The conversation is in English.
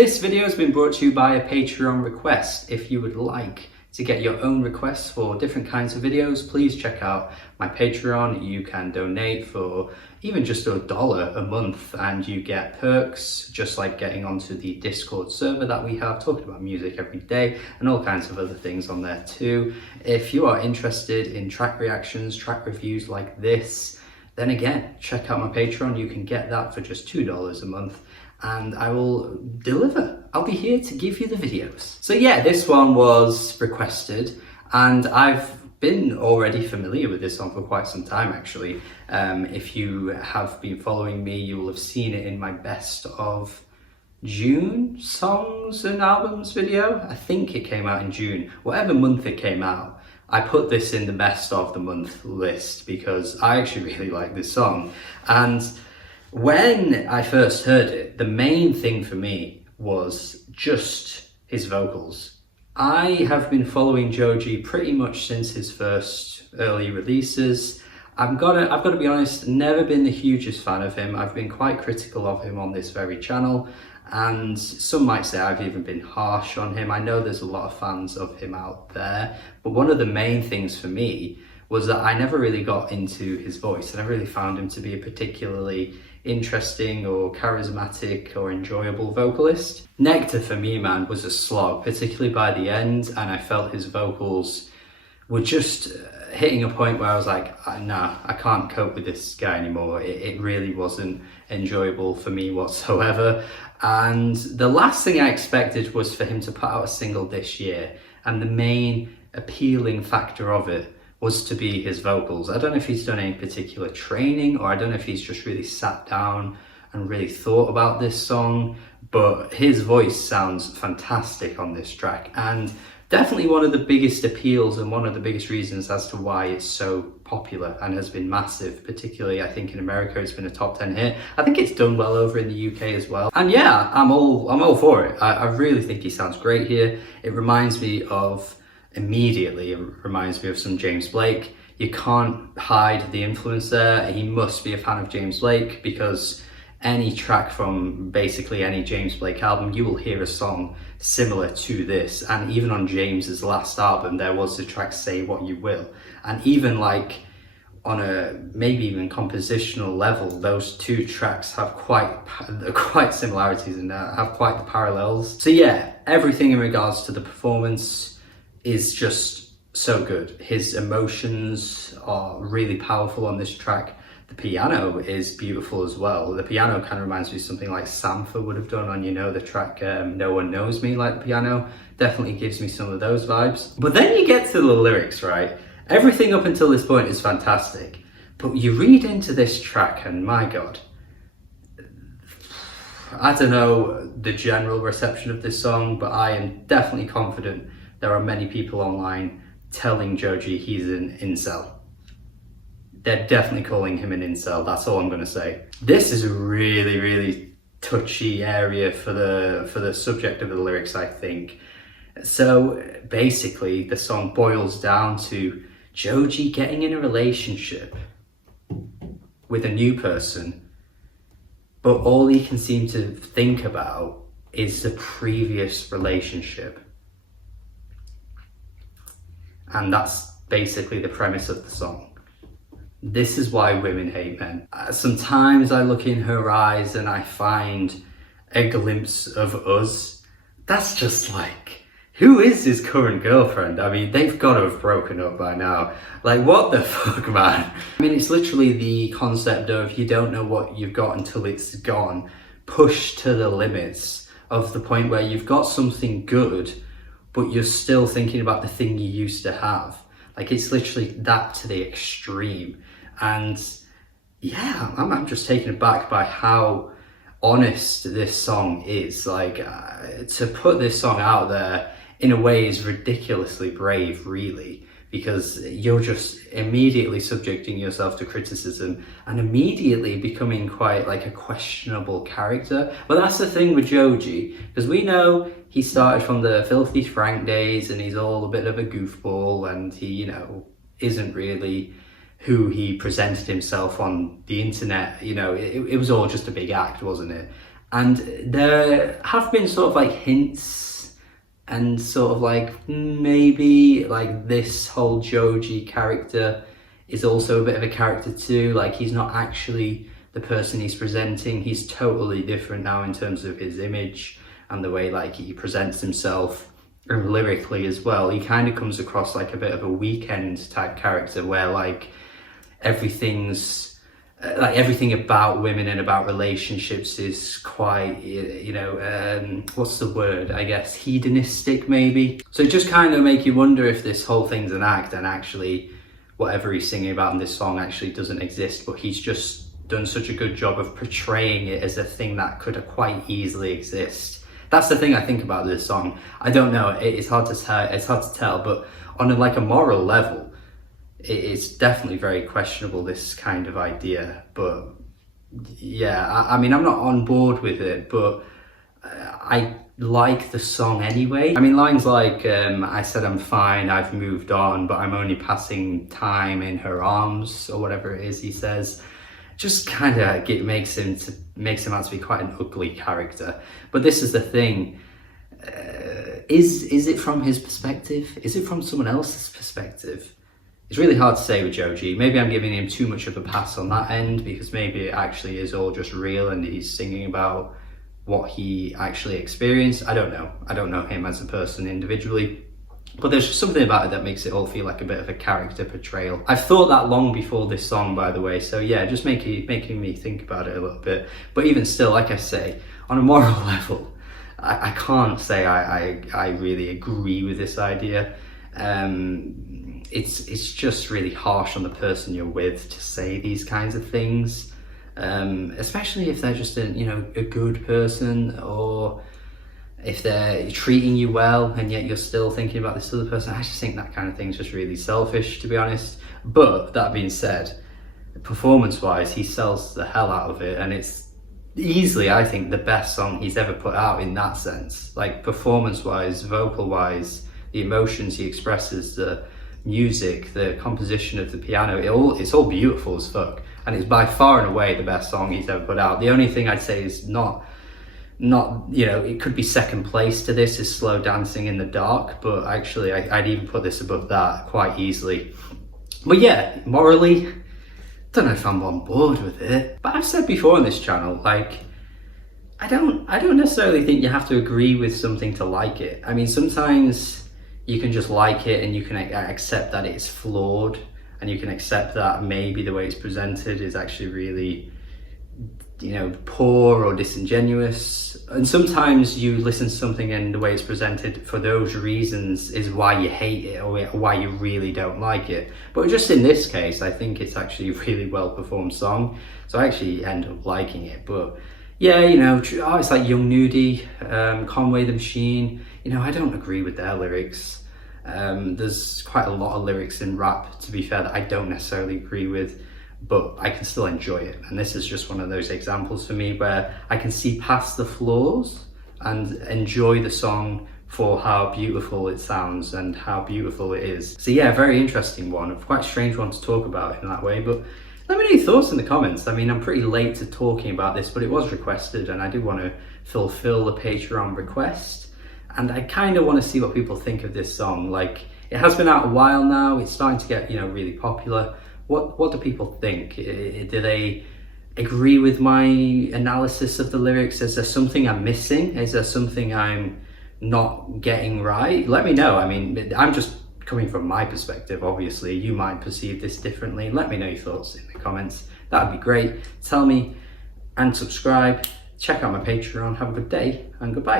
This video has been brought to you by a Patreon request. If you would like to get your own requests for different kinds of videos, please check out my Patreon. You can donate for even just $1 a month and you get perks, just like getting onto the Discord server that we have, talking about music every day and all kinds of other things on there too. If you are interested in track reactions, track reviews like this, then again, check out my Patreon. You can get that for just $2 a month and I will deliver. I'll be here to give you the videos. So yeah, this one was requested and I've been already familiar with this song for quite some time actually. If you have been following me, you will have seen it in my best of June songs and albums video. I think it came out in June, whatever month it came out. I put this in the best of the month list because I actually really like this song. And when I first heard it, the main thing for me was just his vocals. I have been following Joji pretty much since his first early releases. I've got to be honest, never been the hugest fan of him. I've been quite critical of him on this very channel, and some might say I've even been harsh on him. I know there's a lot of fans of him out there, but one of the main things for me was that I never really got into his voice. I never really found him to be a particularly interesting or charismatic or enjoyable vocalist. Nectar for me, man, was a slog, particularly by the end, and I felt his vocals were just hitting a point where I was like, nah, I can't cope with this guy anymore. It really wasn't enjoyable for me whatsoever. And the last thing I expected was for him to put out a single this year, and the main appealing factor of it was to be his vocals. I don't know if he's done any particular training, or I don't know if he's just really sat down and really thought about this song, but his voice sounds fantastic on this track, and definitely one of the biggest appeals and one of the biggest reasons as to why it's so popular and has been massive. Particularly, I think in America it's been a top 10 hit. I think it's done well over in the UK as well. And yeah, I'm all for it. I really think he sounds great here. It reminds me of immediately, it reminds me of some James Blake. You can't hide the influence there. He must be a fan of James Blake, because any track from basically any James Blake album, you will hear a song similar to this. And even on James's last album, there was the track Say What You Will. And even like on a maybe even compositional level, those two tracks have quite similarities and have quite the parallels. So yeah, everything in regards to the performance is just so good. His emotions are really powerful on this track. The piano is beautiful as well. The piano kind of reminds me of something like Sampha would have done on, you know, the track No One Knows Me Like the Piano. Definitely gives me some of those vibes. But then you get to the lyrics, right? Everything up until this point is fantastic. But you read into this track and my God, I don't know the general reception of this song, but I am definitely confident there are many people online telling Joji he's an incel. They're definitely calling him an incel, that's all I'm gonna say. This is a really, really touchy area for the subject of the lyrics, I think. So basically, the song boils down to Joji getting in a relationship with a new person, but all he can seem to think about is the previous relationship. And that's basically the premise of the song. This is why women hate men. Sometimes I look in her eyes and I find a glimpse of us. That's just like, who is his current girlfriend? I mean, they've got to have broken up by now. Like, what the fuck, man? I mean, it's literally the concept of you don't know what you've got until it's gone. Pushed to the limits of the point where you've got something good, but you're still thinking about the thing you used to have. Like, it's literally that to the extreme. And yeah, I'm just taken aback by how honest this song is. Like, to put this song out there in a way is ridiculously brave, really, because you're just immediately subjecting yourself to criticism and immediately becoming quite like a questionable character. But that's the thing with Joji, because we know he started from the Filthy Frank days and he's all a bit of a goofball, and he, you know, isn't really who he presented himself on the internet. You know, it was all just a big act, wasn't it? And there have been sort of like hints and sort of like maybe like this whole Joji character is also a bit of a character too. Like he's not actually the person he's presenting. He's totally different now in terms of his image and the way like he presents himself, and lyrically as well. He kind of comes across like a bit of a Weekend type character where like everything's like everything about women and about relationships is quite, you know, what's the word, I guess, hedonistic maybe. So it just kind of make you wonder if this whole thing's an act and actually whatever he's singing about in this song actually doesn't exist, but he's just done such a good job of portraying it as a thing that could quite easily exist. That's the thing I think about this song. I don't know, it's hard to tell, but on like a moral level, it's definitely very questionable, this kind of idea. But yeah, I mean, I'm not on board with it, but I like the song anyway. I mean, lines like, I said I'm fine, I've moved on, but I'm only passing time in her arms, or whatever it is he says, just kind of makes him out to be quite an ugly character. But this is the thing, is it from his perspective? Is it from someone else's perspective? It's really hard to say with Joji. Maybe I'm giving him too much of a pass on that end, because maybe it actually is all just real and he's singing about what he actually experienced. I don't know. I don't know him as a person individually, but there's just something about it that makes it all feel like a bit of a character portrayal. I've thought that long before this song, by the way, so yeah, just making me think about it a little bit. But even still, like I say, on a moral level, I can't say I really agree with this idea. It's just really harsh on the person you're with to say these kinds of things, especially if they're just a good person, or if they're treating you well and yet you're still thinking about this other person. I just think that kind of thing is just really selfish, to be honest. But that being said, performance wise, he sells the hell out of it, and it's easily, I think, the best song he's ever put out in that sense. Like performance wise, vocal wise, the emotions he expresses, the music, the composition of the piano, it's all beautiful as fuck, and it's by far and away the best song he's ever put out. The only thing I'd say is not it could be second place to this is Slow Dancing in the Dark, but actually I'd even put this above that quite easily. But yeah, morally, don't know if I'm on board with it. But I've said before on this channel, like, I don't necessarily think you have to agree with something to like it. I mean, sometimes you can just like it and you can accept that it's flawed, and you can accept that maybe the way it's presented is actually really, poor or disingenuous. And sometimes you listen to something and the way it's presented for those reasons is why you hate it, or why you really don't like it. But just in this case, I think it's actually a really well performed song, so I actually end up liking it. But yeah, it's like Young Nudie, Conway the Machine, I don't agree with their lyrics. There's quite a lot of lyrics in rap, to be fair, that I don't necessarily agree with, but I can still enjoy it. And this is just one of those examples for me where I can see past the flaws and enjoy the song for how beautiful it sounds and how beautiful it is. So yeah, very interesting one, a quite strange one to talk about in that way. But let me know your thoughts in the comments. I mean, I'm pretty late to talking about this, but it was requested and I do want to fulfill the Patreon request. And I kind of want to see what people think of this song. Like, it has been out a while now, it's starting to get, really popular. What do people think? Do they agree with my analysis of the lyrics? Is there something I'm missing? Is there something I'm not getting right? Let me know. I mean, I'm just coming from my perspective, obviously. You might perceive this differently. Let me know your thoughts in the comments. That would be great. Tell me and subscribe. Check out my Patreon. Have a good day and goodbye.